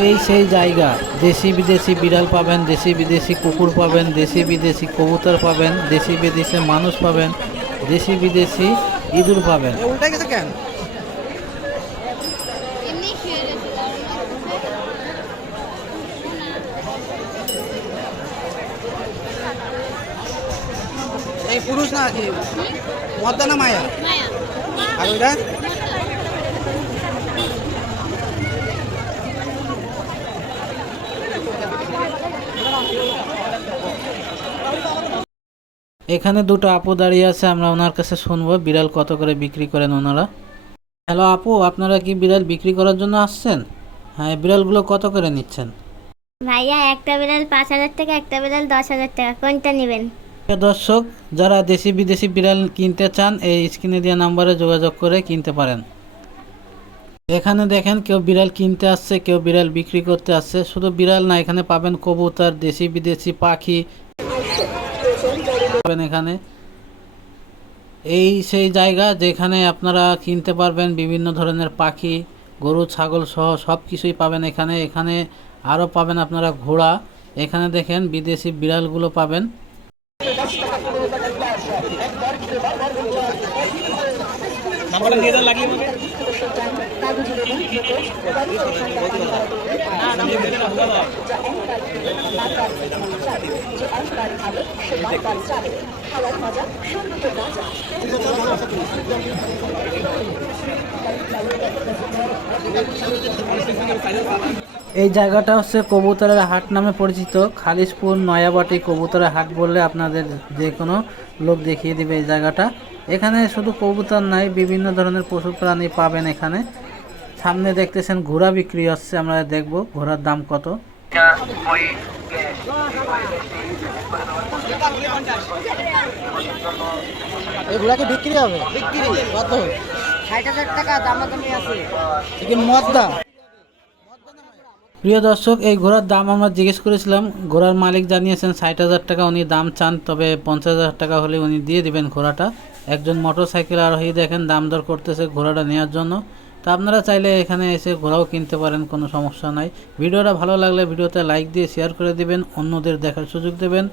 এই সেই জায়গা, দেশি বিদেশি বিড়াল পাবেন, দেশি বিদেশি কুকুর পাবেন, দেশি বিদেশি কবুতর পাবেন, দেশি বিদেশি মানুষ পাবেন, দেশি বিদেশি ইঁদুর পাবেন। উল্টাই গেছে কেন? এই পুরুষ না কি মদ্দা না মায়া? আর ওইটা এখানে দুটো আপু দাঁড়িয়ে আছে, আমরা ওনার কাছে শুনবো বিড়াল কত করে বিক্রি করেন ওনারা। হ্যালো আপু, আপনারা কি বিড়াল বিক্রি করার জন্য আসছেন? হ্যাঁ, বিড়ালগুলো কত করে নিচ্ছেন? ভাইয়া একটা বিড়াল 5,000 টাকা, একটা বিড়াল 10,000 টাকা, কোনটা নেবেন? প্রিয় দর্শক, যারা দেশি বিদেশি বিড়াল কিনতে চান এই স্ক্রিনে দেওয়া নাম্বারে যোগাযোগ করে কিনতে পারেন। এখানে দেখেন কেউ বিড়াল কিনতে আসছে, কেউ বিড়াল বিক্রি করতে আসছে। শুধু বিড়াল না, এখানে পাবেন কবুতর, দেশি বিদেশি পাখি পাবেন এখানে। এই সেই জায়গা যেখানে আপনারা কিনতে পারবেন বিভিন্ন ধরনের পাখি, গরু ছাগল সহ সব কিছুই পাবেন এখানে। এখানে আরও পাবেন আপনারা ঘোড়া। এখানে দেখেন বিদেশি বিড়ালগুলো পাবেন। এই জায়গাটা হচ্ছে কবুতরের হাট নামে পরিচিত। খালিশপুর নয়াবাটি কবুতরের হাট বললে আপনাদের যে কোনো লোক দেখিয়ে দিবে এই জায়গাটা। এখানে শুধু কবুতর নাই, বিভিন্ন ধরনের পশু প্রাণী পাবেন এখানে। সামনে দেখতেছেন ঘোড়া বিক্রি হচ্ছে, আমরা দেখব ঘোড়ার দাম কত। এই ঘোড়াকে বিক্রি হবে? বিক্রি কত? 60,000 টাকা দামাদামি আছে। কি মদ্দা? প্রিয় দর্শক, এই ঘোড়ার দাম আমরা জিজ্ঞেস করেছিলাম, ঘোড়ার মালিক জানিয়েছেন 60,000 টাকা উনি দাম চান, তবে 50,000 টাকা হলে উনি দিয়ে দিবেন ঘোড়াটা। একজন মোটরসাইকেল আরোহী দেখেন দাম দর করতেছে ঘোড়াটা নেওয়ার জন্য। তো আপনারা চাইলে এখানে এসে ঘোড়াও কিনতে পারেন, কোনো সমস্যা নাই। ভিডিওটা ভালো লাগলে ভিডিওতে লাইক দিয়ে শেয়ার করে দিবেন, অন্যদের দেখার সুযোগ দেবেন।